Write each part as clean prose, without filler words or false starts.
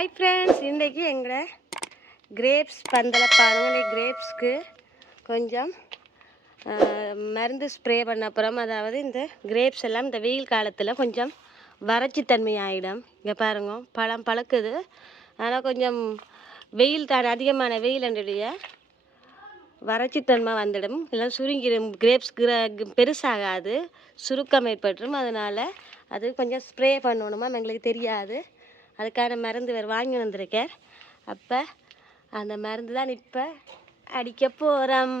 Hi friends, இன்றைக்கி எங்களோட grapes பந்தலை பாருங்கள். கிரேப்ஸ்க்கு கொஞ்சம் மருந்து ஸ்ப்ரே பண்ண அப்புறம், அதாவது இந்த கிரேப்ஸ் எல்லாம் இந்த வெயில் காலத்தில் கொஞ்சம் வறட்சி தன்மை ஆகிடும். இங்கே பாருங்க, பழம் பழுக்குது. ஆனால் கொஞ்சம் வெயில் தான், அதிகமான வெயில் என்றுடைய வறட்சித்தன்மை வந்துடும். இல்லை சுருங்கிடும், கிரேப்ஸ் பெருசாகாது, சுருக்கம் ஏற்பட்டுரும். அதனால் அது கொஞ்சம் ஸ்ப்ரே பண்ணணுமா எங்களுக்கு தெரியாது. அதுக்கான மருந்து வேறு வாங்கி வந்திருக்கேன். அப்போ அந்த மருந்து தான் இப்போ அடிக்க போகிறோம்.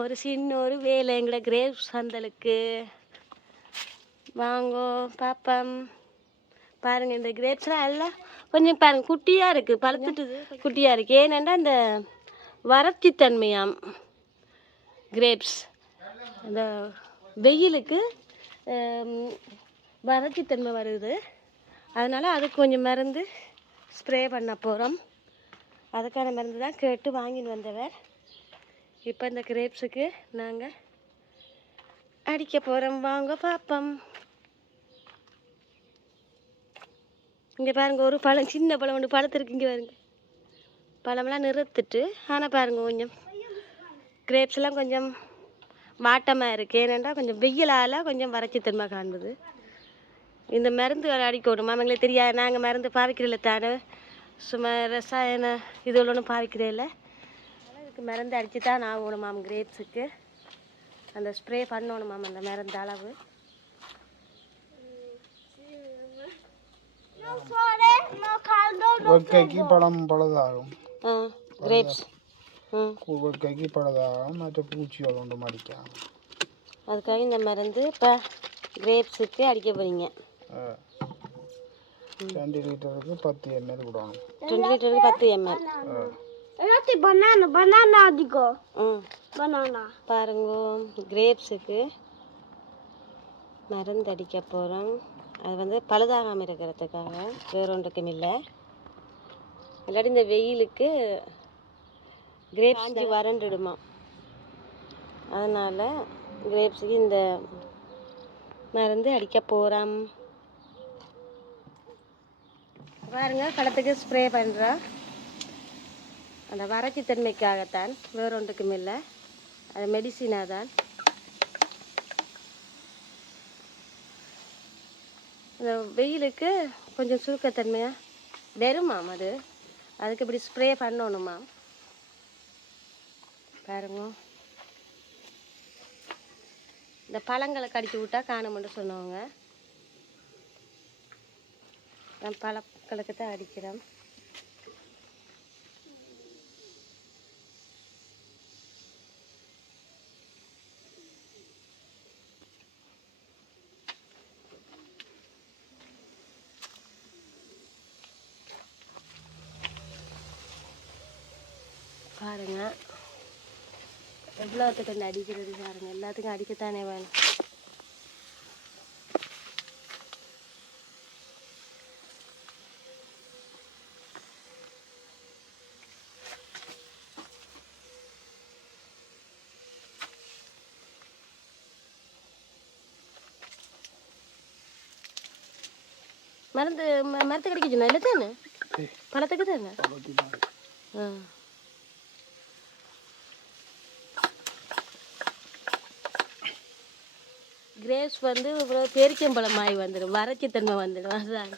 ஒரு சின்ன ஒரு வேலை எங்களை கிரேப்ஸ் பந்தலுக்கு வாங்கோ பாப்பம். பாருங்கள், இந்த கிரேப்ஸ்லாம் எல்லாம் கொஞ்சம் பாருங்கள் குட்டியாக இருக்குது, பழுத்துட்டுது, குட்டியாக இருக்குது. ஏனென்றா இந்த வறட்சி தன்மையாம் கிரேப்ஸ். இந்த வெயிலுக்கு வறட்சி தன்மை வருது. அதனால் அதுக்கு கொஞ்சம் மருந்து ஸ்ப்ரே பண்ண போகிறோம். அதுக்கான மருந்து தான் கேட்டு வாங்கின்னு வந்தவர். இப்போ இந்த கிரேப்ஸுக்கு நாங்கள் அடிக்க போகிறோம். வாங்க பார்ப்போம். இங்கே பாருங்கள், ஒரு பழம், சின்ன பழம் ஒன்று பழத்திருக்கு. இங்கே பாருங்க, பழமெல்லாம் நிறுத்துட்டு. ஆனால் பாருங்கள், கொஞ்சம் கிரேப்ஸ்லாம் கொஞ்சம் வாட்டமாக இருக்குது. ஏனென்றா கொஞ்சம் வெயிலால் கொஞ்சம் வறட்சித்தன்மை காண்பது. இந்த மருந்து அடிக்கணுமா எங்களுக்கு தெரியாது. நாங்கள் மருந்து பாவிக்கிறதில்ல தானே, சும்மா ரசாயன இது ஒன்றும் பாவிக்கிறதில்ல. இதுக்கு மருந்து அடித்து தான் ஆகணுமாம். கிரேப்ஸுக்கு அந்த ஸ்ப்ரே பண்ணணுமாம், அந்த மருந்து அளவு. பழம் பழுதாகும். கிரேப்ஸ் பழுதாகும், மற்ற பூச்சிகள் ஒன்று மடிக்கலாம். அதுக்காக இந்த மருந்து இப்போ கிரேப்ஸுக்கு அடிக்க போகிறீங்க. 2 லிட்டருக்கு 10 ml விடணும். 2 லிட்டருக்கு 10 ml. பாருங்க, கிரேப்ஸுக்கு மருந்து அடிக்க போகிறோம். அது வந்து பழுதாகாமல் இருக்கிறதுக்காக, வேறு ஒன்றுக்கும் இல்லை. இல்லாட்டி இந்த வெயிலுக்கு கிரேப்ஸ் காஞ்சி வறண்டுடுமா. அதனால் கிரேப்ஸுக்கு இந்த மருந்து அடிக்க போகிறோம். பாருங்க, பழத்துக்கு ஸ்ப்ரே பண்ணுறோம். அந்த வறட்சி தன்மைக்காகத்தான், வேறு ஒன்றுக்கும் இல்லை. அது மெடிசினாக தான். அந்த வெயிலுக்கு கொஞ்சம் சுருக்கத்தன்மையாக வருமாம். அதுக்கு இப்படி ஸ்ப்ரே பண்ணணுமா. பாருங்க, இந்த பழங்களை கடிச்சு விட்டா காணுமென்று சொன்னவங்க, நான் பழங்களுக்கு தான் அடிக்கிறேன். பாருங்க, எவ்வளோத்துக்கு அடிக்கிறது பாருங்க. எல்லாத்துக்கும் அடிக்கத்தானே வேணும். மருந்து மரத்துக்கு அடிக்கணும் இல்லை தானே, பழத்துக்கு தானே. கிரேப்ஸ் வந்து பேரிச்சம்பழமாகி வந்துடும், வறட்சித்தன்மை வந்துடும். அதுதான்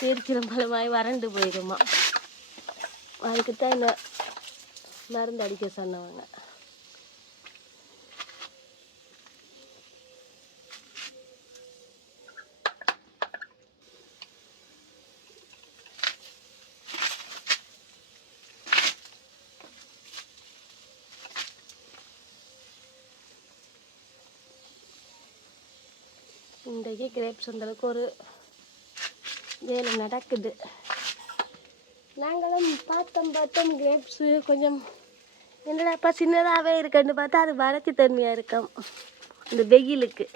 பேரிச்சம்பழமாகி வறண்டு போயிடுமா. அதுக்குத்தான் இந்த மருந்து அடிக்க சொன்னவங்க. இன்றைக்கு கிரேப்ஸ் அந்தளவுக்கு ஒரு வேலை நடக்குது. நாங்களும் பார்த்தோம் கிரேப்ஸு கொஞ்சம் என்னடாப்பா சின்னதாகவே இருக்குன்னு பார்த்தா அது வறட்சி தன்மையாக இருக்கும் இந்த வெயிலுக்கு.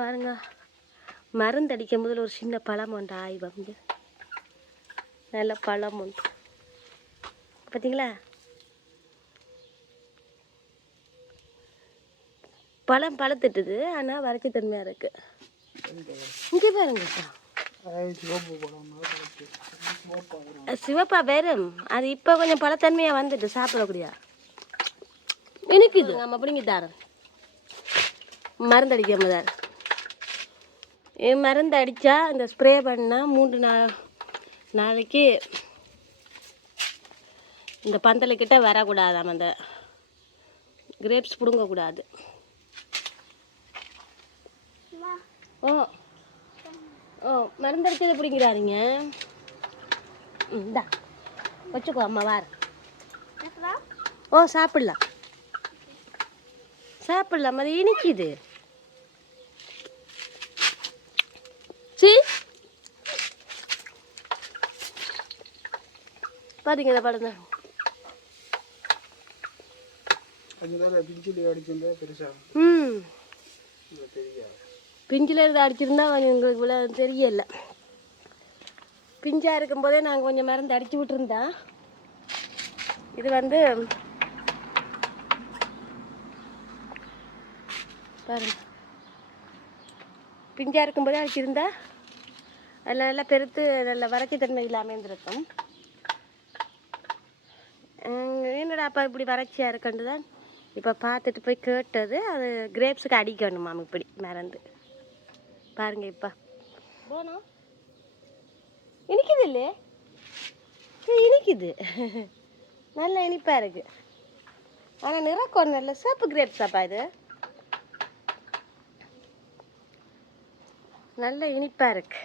பாருங்க, மருந்து அடிக்கும் போதில் ஒரு சின்ன பழம் உண்டு, ஆய் வந்து நல்ல பழம் உண்டு பார்த்தீங்களா. பழம் பழுத்துட்டுது, ஆனால் வறட்சி தன்மையாக இருக்குது. இங்கே பாருங்க சிவப்பு பழம் சிவப்பா வெறும் அது இப்போ கொஞ்சம் பழத்தன்மையாக வந்துட்டு சாப்பிடக்கூடிய இனிக்குது நம்ம பிடிங்கி தாரன் மருந்து அடிக்காம தார் மருந்து அடித்தா இந்த ஸ்ப்ரே பண்ணால் 3 நாளைக்கு இந்த பந்தலுக்கிட்ட வரக்கூடாதாம் அந்த கிரேப்ஸ் பிடுங்கக்கூடாது. ஓ ஓ மருந்து அடிச்சதை பிடிக்கிறாருங்க. இந்தா வச்சுக்கோ அம்மா வார. ஓ சாப்பிடலாம் சாப்பிடலாம் அது இனிக்குது. பாத்தீங்க இந்த படம் தான் பிஞ்சில் இருந்து அடிச்சிருந்தா எங்களுக்கு இவ்வளோ தெரியல. பிஞ்சாக இருக்கும்போதே நாங்கள் கொஞ்சம் மருந்து அடிச்சு விட்டுருந்தோம். இது வந்து பாருங்க பிஞ்சாக இருக்கும்போதே அடிச்சிருந்தா அதில் நல்லா பெருத்து நல்ல வறட்சி தன்மை இல்லாமல் இருந்திருக்கும். என்னடா அப்போ இப்படி வறட்சியாக இருக்குன்னு தான் இப்போ பார்த்துட்டு போய் கேட்டது. அது கிரேப்ஸுக்கு அடிக்கணுமா இப்படி மறந்து பாருங்க. இப்போ போனோம் இனிக்குது இல்லையே இனிக்குது நல்ல இனிப்பாக இருக்குது. ஆனால் நிறக்கும் நல்ல சேப்பு கிரேப்ஸாப்பா இது நல்ல இனிப்பாக இருக்கு.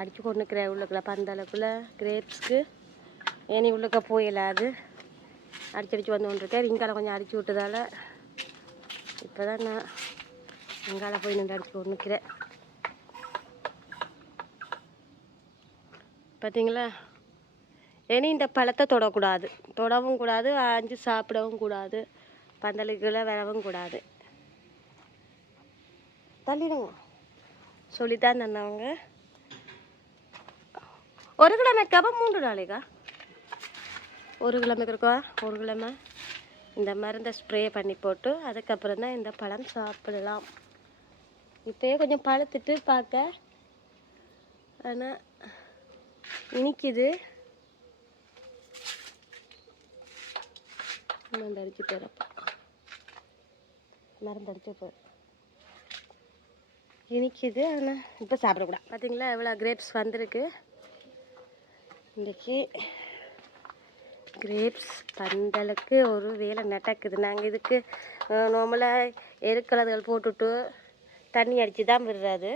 அடித்து கொண்டுக்கிற உள்ளுக்குள்ள பந்தளக்குள்ள கிரேப்ஸ்க்கு ஏனி உள்ளுக்க போயிடாது அடிச்சு வந்து கொண்டிருக்கேன். இங்கால கொஞ்சம் அடிச்சு விட்டதால இப்போ தான் நான் அங்கால போய் நின்று அடிச்சு கொண்டுக்கிறேன். பார்த்தீங்களா இனி இந்த பழத்தை தொடக்கூடாது, தொடவும் கூடாது, ஆஞ்சு சாப்பிடவும் கூடாது, பந்தலுக்குள்ளே வரவும் கூடாது. தள்ளிடுங்க சொல்லித்தான் தந்தவங்க. 1 கிழமைக்காப்பா 3 நாளைக்கா? 1 கிழமைக்கு இருக்கா? 1 கிழமை இந்த மருந்தை ஸ்ப்ரே பண்ணி போட்டு அதுக்கப்புறம் தான் இந்த பழம் சாப்பிடலாம். இப்போயே கொஞ்சம் பழுத்துட்டு பார்க்க ஆனால் இனிக்குது. மருந்து அடிச்சு போகிறப்ப மருந்து அடிச்சு போகிற இனிக்குது. ஆனால் இப்போ சாப்பிடக்கூடாது. பார்த்தீங்களா எவ்வளோ கிரேப்ஸ் வந்திருக்கு. இன்றைக்கி கிரேப்ஸ் பந்தலுக்கு ஒரு வேலை நடக்குது. நாங்கள் இதுக்கு நார்மலாக எருக்கலதுகள் போட்டுட்டு தண்ணி அடித்து தான் விடுறாது.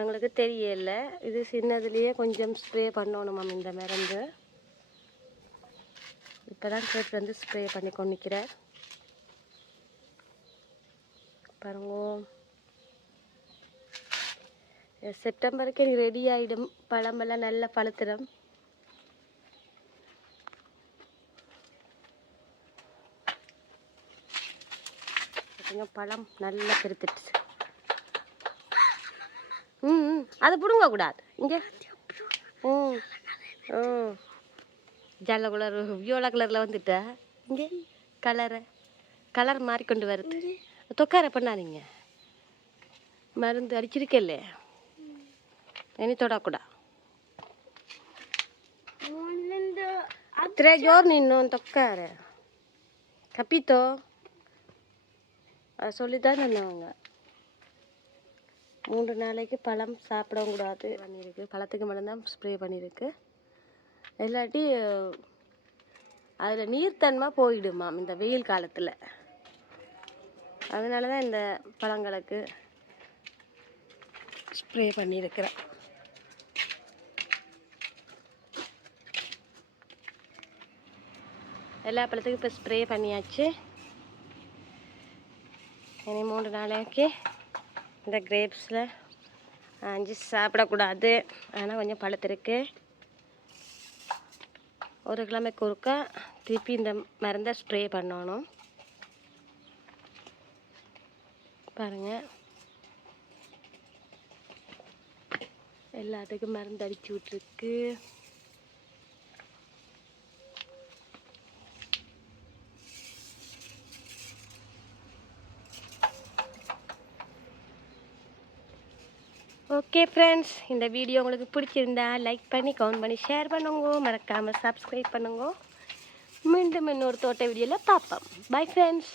எங்களுக்கு தெரியல. இது சின்னதுலேயே கொஞ்சம் ஸ்ப்ரே பண்ணணுமாம் இந்த மருந்து. இப்போ தான் கிரேப்ஸ் வந்து ஸ்ப்ரே பண்ணி கொண்டிருக்கிறேன் பாருங்க. செப்டம்பருக்கு ரெடி ஆகிடும். பழமெல்லாம் நல்லா பழுத்துடும். பழம் நல்லா பெருத்துடுச்சு. அதை பிடுங்க கூடாது. இங்கே ஜல்ல கலர் வியோலா கலரில் வந்துட்டா இங்கே கலர் மாறி கொண்டு வருது. தொக்கார பண்ணாதீங்க. மருந்து அடிச்சிருக்கே இனி தொடக்கூடா. tre giorni non toccare capito? அதை சொல்லி தான் தந்தவங்க. 3 நாளைக்கு பழம் சாப்பிடவும் கூடாது பண்ணியிருக்கு. பழத்துக்கு மட்டும்தான் ஸ்ப்ரே பண்ணியிருக்கு. இல்லாட்டி அதில் நீர்த்தன்மை போயிடுமாம் இந்த வெயில் காலத்தில். அதனால தான் இந்த பழங்களுக்கு ஸ்ப்ரே பண்ணியிருக்கிறேன். எல்லா பழத்துக்கும் இப்போ ஸ்ப்ரே பண்ணியாச்சு. இனி 3 நாளைக்கு இந்த கிரேப்ஸில் ஆஞ்சு சாப்பிடக்கூடாது. ஆனால் கொஞ்சம் பழுத்திருக்கு. 1 கிழமைக்கு ஒருக்கா திருப்பி இந்த மருந்தை ஸ்ப்ரே பண்ணணும். பாருங்கள் எல்லாத்துக்கும் மருந்து அடிச்சு விட்ருக்கு. ஓகே ஃப்ரெண்ட்ஸ், இந்த வீடியோ உங்களுக்கு பிடிச்சிருந்தா லைக் பண்ணி கமெண்ட் பண்ணி ஷேர் பண்ணுங்க, மறக்காமல் சப்ஸ்கிரைப் பண்ணுங்க. மீண்டும் இன்னொரு தோட்ட வீடியோவில் பார்ப்போம். Bye friends.